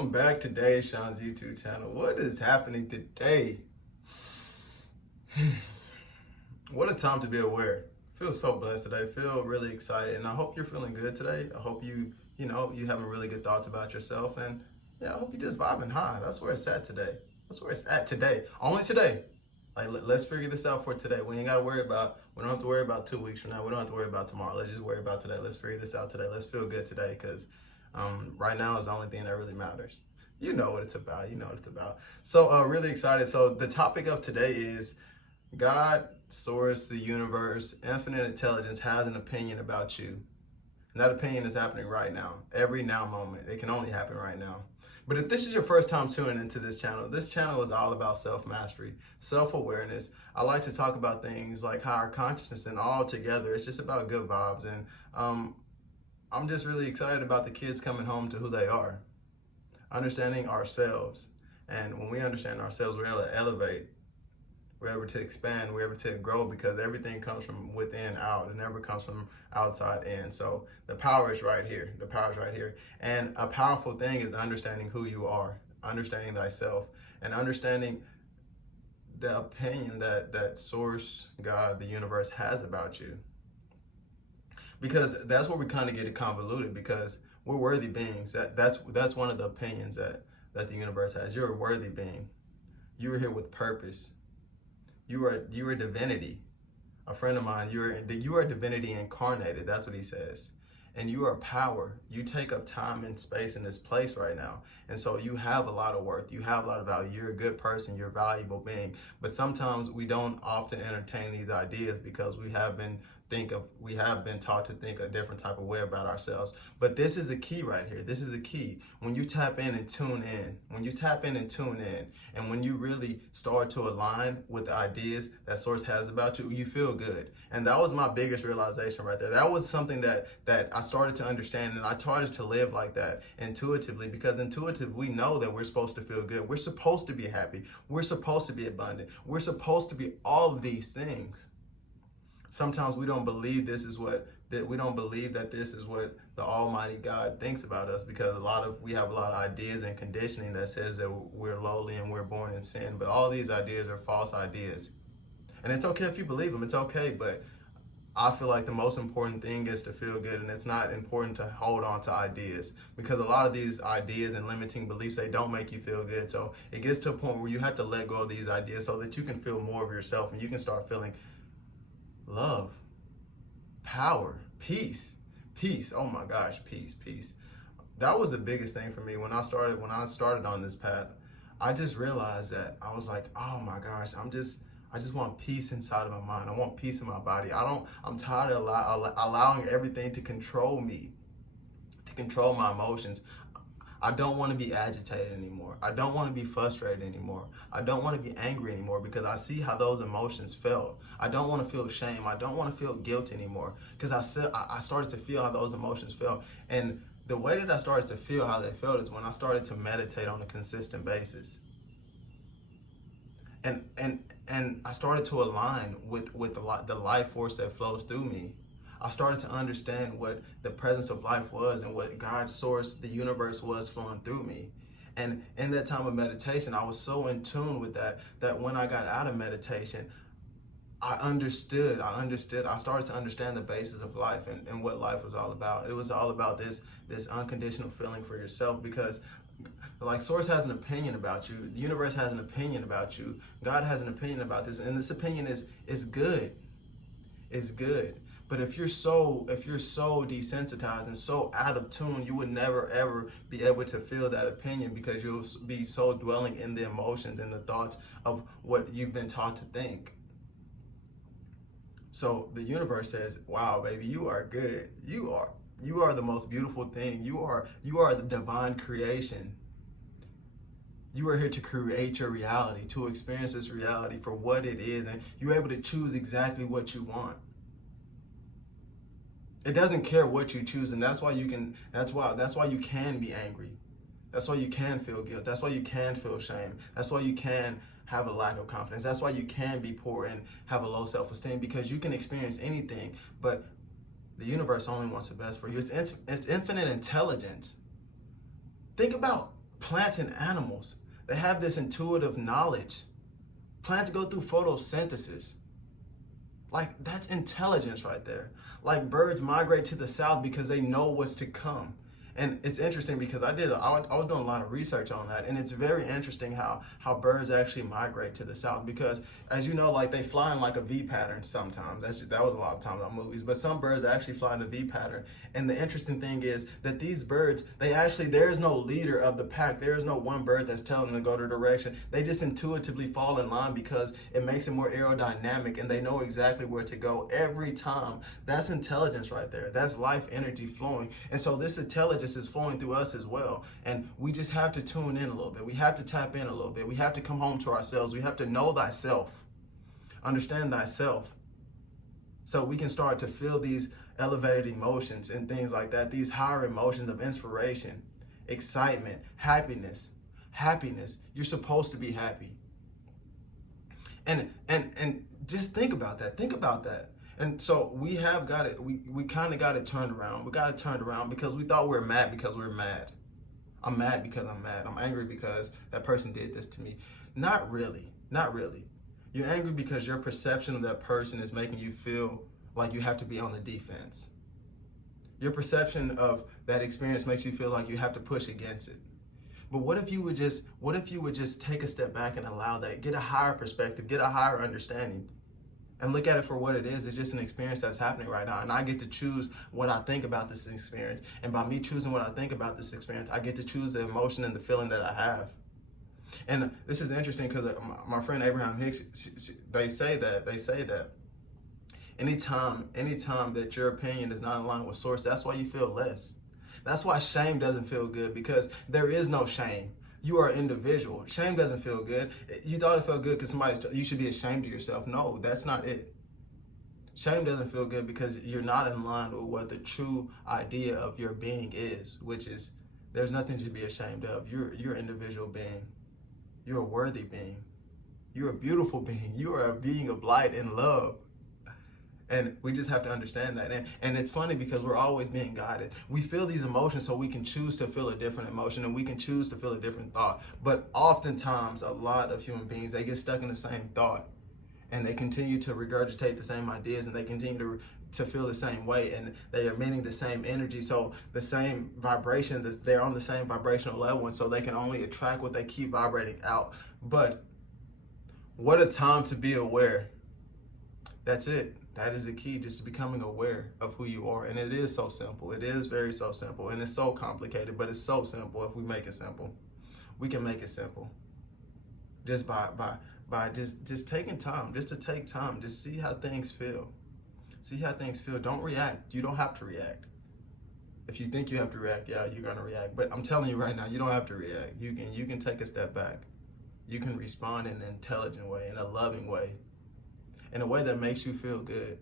Welcome back to Dave Sean's YouTube channel. What is happening today? What a time to be aware. Feel so blessed today. Feel really excited, and I hope you're feeling good today. I hope you having really good thoughts about yourself, and I hope you're just vibing high. That's where it's at today. That's where it's at today. Only today. Like, let's figure this out for today. We don't have to worry about 2 weeks from now. We don't have to worry about tomorrow. Let's just worry about today. Let's figure this out today. Let's feel good today, because right now is the only thing that really matters. You know what it's about. You know what it's about. So really excited. So the topic of today is God, source, the universe, infinite intelligence has an opinion about you. And that opinion is happening right now. Every now moment. It can only happen right now. But if this is your first time tuning into this channel is all about self-mastery, self-awareness. I like to talk about things like higher consciousness, and all together, it's just about good vibes. And I'm just really excited about the kids coming home to who they are, understanding ourselves. And when we understand ourselves, we're able to elevate, we're able to expand, we're able to grow, because everything comes from within out. It never comes from outside in. So the power is right here. The power is right here. And a powerful thing is understanding who you are, understanding thyself, and understanding the opinion that source, God, the universe has about you. Because that's where we kind of get it convoluted, because we're worthy beings. That's one of the opinions that the universe has. You're a worthy being. You are here with purpose. You are divinity. A friend of mine, you are divinity incarnated. That's what he says. And you are power. You take up time and space in this place right now. And so you have a lot of worth. You have a lot of value. You're a good person. You're a valuable being. But sometimes we don't often entertain these ideas, because we have been taught to think a different type of way about ourselves. But this is a key right here. This is a key. When you tap in and tune in, and when you really start to align with the ideas that Source has about you, you feel good. And that was my biggest realization right there. That was something that I started to understand, and I started to live like that intuitively, because intuitively we know that we're supposed to feel good. We're supposed to be happy. We're supposed to be abundant. We're supposed to be all of these things. Sometimes we don't believe that this is what the Almighty God thinks about us, because we have a lot of ideas and conditioning that says that we're lowly and we're born in sin. But all these ideas are false ideas. And it's okay if you believe them, it's okay, but I feel like the most important thing is to feel good, and it's not important to hold on to ideas, because a lot of these ideas and limiting beliefs, they don't make you feel good. So it gets to a point where you have to let go of these ideas so that you can feel more of yourself, and you can start feeling love, power, peace. Oh my gosh, peace. That was the biggest thing for me when I started on this path. I just realized that I was like, oh my gosh, I just want peace inside of my mind. I want peace in my body. I'm tired of allowing everything to control me, to control my emotions. I don't want to be agitated anymore. I don't want to be frustrated anymore. I don't want to be angry anymore, because I see how those emotions felt. I don't want to feel shame. I don't want to feel guilt anymore, because I started to feel how those emotions felt. And the way that I started to feel how they felt is when I started to meditate on a consistent basis. And I started to align with the life force that flows through me. I started to understand what the presence of life was, and what God's source, the universe, was flowing through me. And in that time of meditation, I was so in tune with that when I got out of meditation, I understood. I started to understand the basis of life and what life was all about. It was all about this unconditional feeling for yourself, because like Source has an opinion about you, the universe has an opinion about you, God has an opinion about this, and this opinion is good. It's good. But if you're so desensitized and so out of tune, you would never ever be able to feel that opinion, because you'll be so dwelling in the emotions and the thoughts of what you've been taught to think. So the universe says, wow, baby, you are good. You are the most beautiful thing. You are the divine creation. You are here to create your reality, to experience this reality for what it is, and you're able to choose exactly what you want. It doesn't care what you choose, and that's why you can be angry. That's why you can feel guilt. That's why you can feel shame. That's why you can have a lack of confidence. That's why you can be poor and have a low self-esteem, because you can experience anything, but the universe only wants the best for you. It's infinite intelligence. Think about Plants and animals, they have this intuitive knowledge. Plants go through photosynthesis. Like, that's intelligence right there. Like, birds migrate to the south because they know what's to come. And it's interesting because I was doing a lot of research on that, and it's very interesting how birds actually migrate to the south, because as you know, like, they fly in like a V pattern sometimes. That was a lot of times on movies, but some birds actually fly in a V pattern. And the interesting thing is that these birds, there is no leader of the pack. There is no one bird that's telling them to go to a direction. They just intuitively fall in line because it makes it more aerodynamic, and they know exactly where to go every time. That's intelligence right there. That's life energy flowing. And so this intelligence is flowing through us as well. And we just have to tune in a little bit. We have to tap in a little bit. We have to come home to ourselves. We have to know thyself, understand thyself, so we can start to feel these elevated emotions and things like that, these higher emotions of inspiration, excitement, happiness. You're supposed to be happy. And just think about that. And so we have got it, we kind of got it turned around. We got it turned around because we thought we were mad because we're mad. I'm mad because I'm mad. I'm angry because that person did this to me. Not really. You're angry because your perception of that person is making you feel like you have to be on the defense. Your perception of that experience makes you feel like you have to push against it. But what if you would just take a step back and allow that, get a higher perspective, get a higher understanding, and look at it for what it is. It's just an experience that's happening right now. And I get to choose what I think about this experience. And by me choosing what I think about this experience, I get to choose the emotion and the feeling that I have. And this is interesting because my friend Abraham Hicks, they say that anytime that your opinion is not in line with source, that's why you feel less. That's why shame doesn't feel good, because there is no shame. You are an individual. Shame doesn't feel good. You thought it felt good because you should be ashamed of yourself. No, that's not it. Shame doesn't feel good because you're not in line with what the true idea of your being is, which is there's nothing to be ashamed of. You're an individual being. You're a worthy being. You're a beautiful being. You are a being of light and love. And we just have to understand that. And it's funny because we're always being guided. We feel these emotions so we can choose to feel a different emotion, and we can choose to feel a different thought. But oftentimes, a lot of human beings, they get stuck in the same thought, and they continue to regurgitate the same ideas, and they continue to feel the same way, and they are emitting the same energy. So the same vibration, they're on the same vibrational level, and so they can only attract what they keep vibrating out. But what a time to be aware. That's it. That is the key, just becoming aware of who you are. And it is so simple. It is so simple. And it's so complicated, but it's so simple. If we make it simple, we can make it simple. Just by just taking time, just to take time, just see how things feel. See how things feel. Don't react. You don't have to react. If you think you have to react, yeah, you're gonna react. But I'm telling you right now, you don't have to react. You can take a step back. You can respond in an intelligent way, in a loving way, in a way that makes you feel good.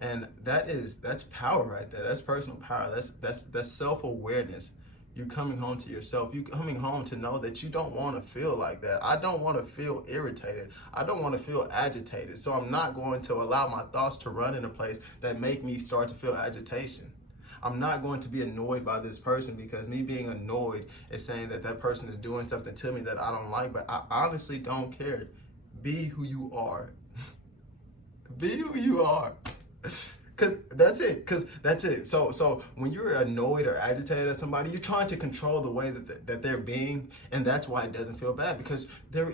And that's power right there. That's personal power. That's self-awareness. You coming home to yourself. You coming home to know that you don't want to feel like that. I don't want to feel irritated. I don't want to feel agitated. So I'm not going to allow my thoughts to run in a place that make me start to feel agitation. I'm not going to be annoyed by this person, because me being annoyed is saying that person is doing something to me that I don't like, but I honestly don't care. Be who you are. Be who you are. Cause that's it. So when you're annoyed or agitated at somebody, you're trying to control the way that they're being, and that's why it doesn't feel bad, because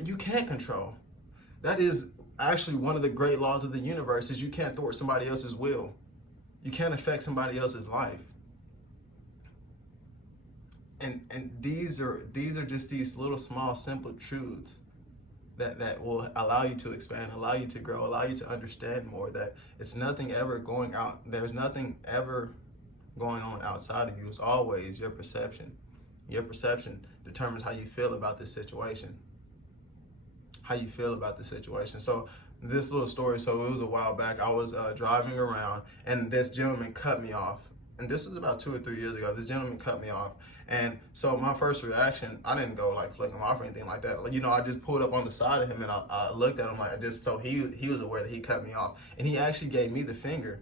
you can't control. That is actually one of the great laws of the universe, is you can't thwart somebody else's will. You can't affect somebody else's life. And these are just these little small simple truths that will allow you to expand, allow you to grow, allow you to understand more, that it's nothing ever going out. There's nothing ever going on outside of you. It's always your perception. Your perception determines how you feel about this situation. How you feel about the situation. So this little story, so it was a while back. I was driving around, and this gentleman cut me off. And this was about 2 or 3 years ago. This gentleman cut me off. And so my first reaction, I didn't go like flick him off or anything like that. Like, you know, I just pulled up on the side of him, and I looked at him like, just so he was aware that he cut me off. And he actually gave me the finger.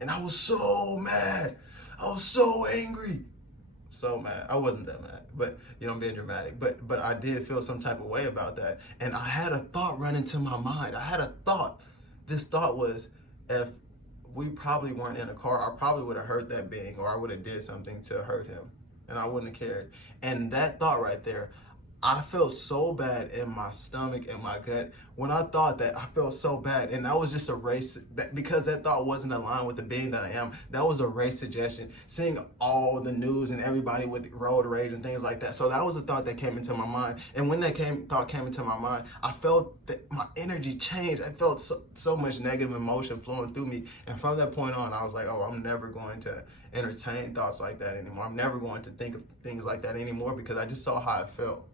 And I was so mad. I was so angry. so mad. I wasn't that mad, but I'm being dramatic. But I did feel some type of way about that. And I had a thought run into my mind. I had a thought. This thought was, if we probably weren't in a car, I probably would have hurt that being, or I would have did something to hurt him, and I wouldn't have cared. And that thought right there, I felt so bad in my stomach and my gut. When I thought that, I felt so bad. And that was just a race, because that thought wasn't aligned with the being that I am. That was a race suggestion. Seeing all the news and everybody with road rage and things like that. So that was a thought that came into my mind. And when that thought came into my mind, I felt that my energy changed. I felt so much negative emotion flowing through me. And from that point on, I was like, oh, I'm never going to entertain thoughts like that anymore. I'm never going to think of things like that anymore, because I just saw how it felt.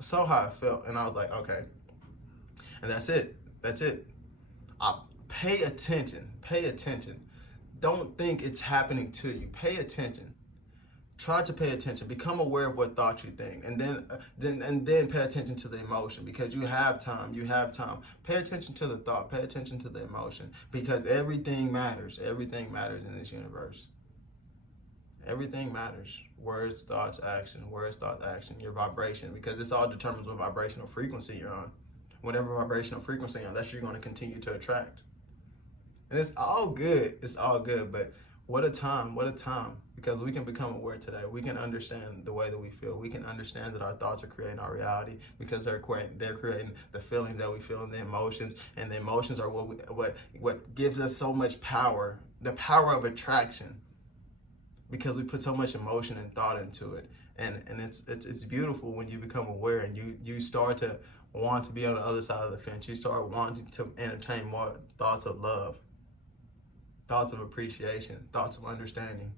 Saw how I felt, and I was like, okay. And that's it. Pay attention. Don't think it's happening to you. Pay attention. Try to pay attention. Become aware of what thoughts you think, and then pay attention to the emotion, because you have time. Pay attention to the thought. Pay attention to the emotion, because everything matters. Everything matters in this universe. Everything matters. Words, thoughts, action. Words, thoughts, action. Your vibration, because this all determines what vibrational frequency you're on. Whatever vibrational frequency you're on, that's what you're going to continue to attract. And it's all good. It's all good. But what a time. What a time. Because we can become aware today. We can understand the way that we feel. We can understand that our thoughts are creating our reality, because they're creating the feelings that we feel and the emotions. And the emotions are what gives us so much power. The power of attraction. Because we put so much emotion and thought into it, and it's beautiful when you become aware and you start to want to be on the other side of the fence. You start wanting to entertain more thoughts of love, thoughts of appreciation, thoughts of understanding,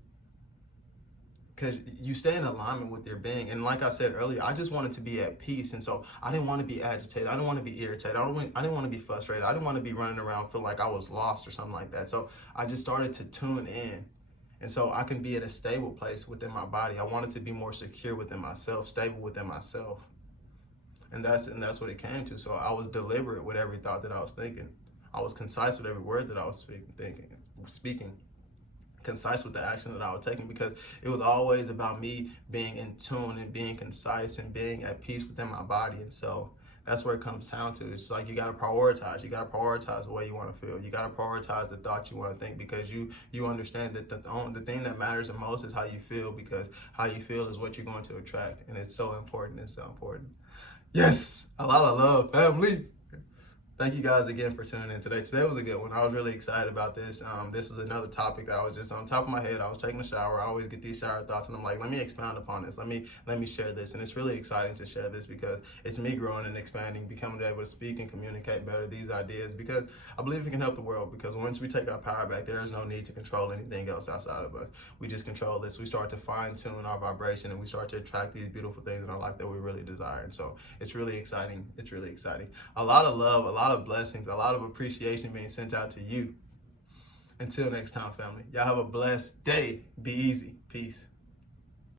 because you stay in alignment with your being. And like I said earlier, I just wanted to be at peace, and so I didn't want to be agitated. I didn't want to be irritated. I didn't want to be frustrated. I didn't want to be running around feeling like I was lost or something like that. So I just started to tune in. And so I can be at a stable place within my body. I wanted to be more secure within myself, stable within myself. And that's what it came to. So I was deliberate with every thought that I was thinking. I was concise with every word that I was speaking. Concise with the action that I was taking, because it was always about me being in tune and being concise and being at peace within my body. And so that's where it comes down to. It's like you got to prioritize. You got to prioritize the way you want to feel. You got to prioritize the thoughts you want to think, because you understand that the thing that matters the most is how you feel, because how you feel is what you're going to attract. And it's so important. It's so important. Yes, a lot of love, family. Thank you guys again for tuning in today. Today was a good one. I was really excited about this. This was another topic that I was just on top of my head. I was taking a shower. I always get these shower thoughts, and I'm like, let me expound upon this. Let me share this. And it's really exciting to share this, because it's me growing and expanding, becoming able to speak and communicate better these ideas, because I believe it can help the world. Because once we take our power back, there is no need to control anything else outside of us. We just control this. We start to fine tune our vibration, and we start to attract these beautiful things in our life that we really desire. And so it's really exciting. It's really exciting. A lot of love, a lot of blessings, a lot of appreciation being sent out to you. Until next time, family. Y'all have a blessed day. Be easy. Peace.